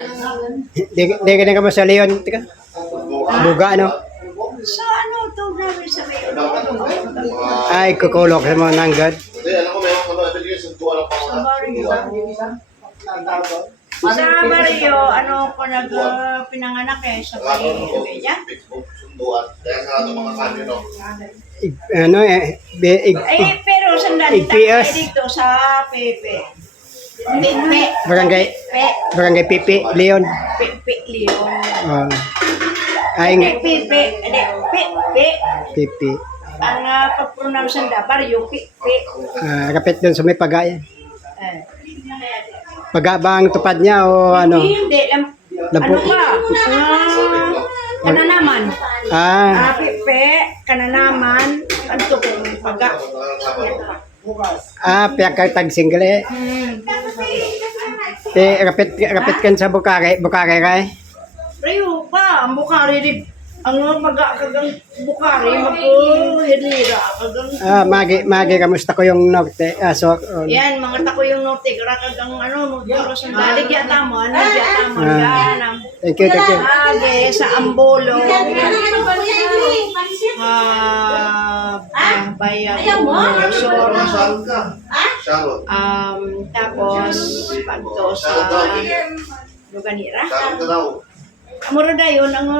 Di ka na ka sa Leon, tika. Buga, ano? Sa ano to grabe sa may Ay, kukulok sa mga nanggad. Hindi, alam ko meron ko na ito sa tuwa ng sa baryo. Sa baryo, ano ko pinanganak sa baryo niya. Facebook, sunduan. Kaya sa ating mga kanyo, no? Ano Pero sandali Igpias. tayo dito sa Pepe. Pepe. Barangay, Barangay Pipi, Leon. Pepe Leon. Ay, Pepe. Pepe. Pipi. Ang pag-pronounce nila, baryo, Pepe. Kapit doon sa may pagaya. Paga ba ang tupad niya o ano? Hindi. Lampu. Ano ba? Kananaman. Pepe, kananaman. Ano to kung paga? Piyak ka tag single eh. Kapit kan sa Bukare kay. Rayo pa, ang Bukari di ang kagang Bukari magko-hilira kagang Magi kamusta ko yung norte? yan mga tako yung norte kagang magduro sa dalig yata mo yan. Thank you. Age sa Ambolo. Bayan Charlotte. tapos pagto sa Luganira. Charlotte ka daw. Amuro na yun ang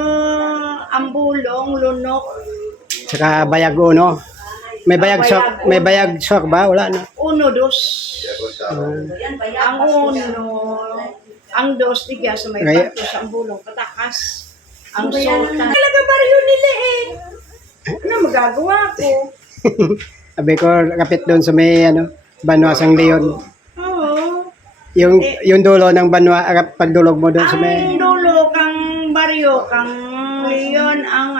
ambulong, lunok. Saka bayag uno. May bayag sok ba? Wala na. Uno, dos. Ang uno, ang dos, tiga sa may Kaya- pagto sa ambulong, patakas. Ang sultan. Talaga baryo nila eh. Ano magagawa ko? Sabi ko kapit doon sa may Banwasang Leon. Oo. Yung dulo ng Banwa, pagdulog mo doon sa may Ang dulo, kang baryo, kang leon, ang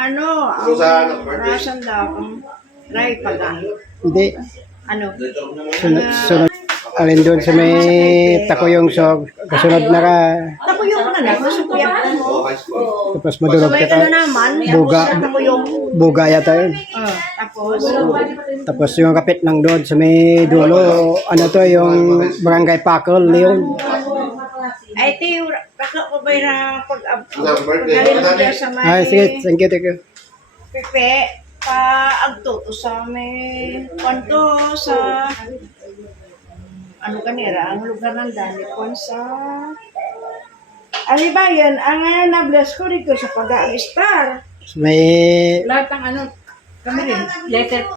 rasan daw, kang ray paga. hindi Ano? sunod alin doon sa may Takuyong so kasunod na ka Tako yung na masukyan mo. tapos Sa madulog may ka naman, Buga. tako yung, buga yata yun. Tapos yung kapit lang doon sa may dulo, ano to, yung Barangay Pakol, Leon. ay tiyo, baka ko ba na birthday. pag-alin sa Ay, sige, may thank you. Pepe, agto to sa may kwanto sa ano kanira, ang lugar ng Danikon sa Alibayan, ang na-bless ko dito sa pag-a-star. Sa may Lahat ng kami rin, letter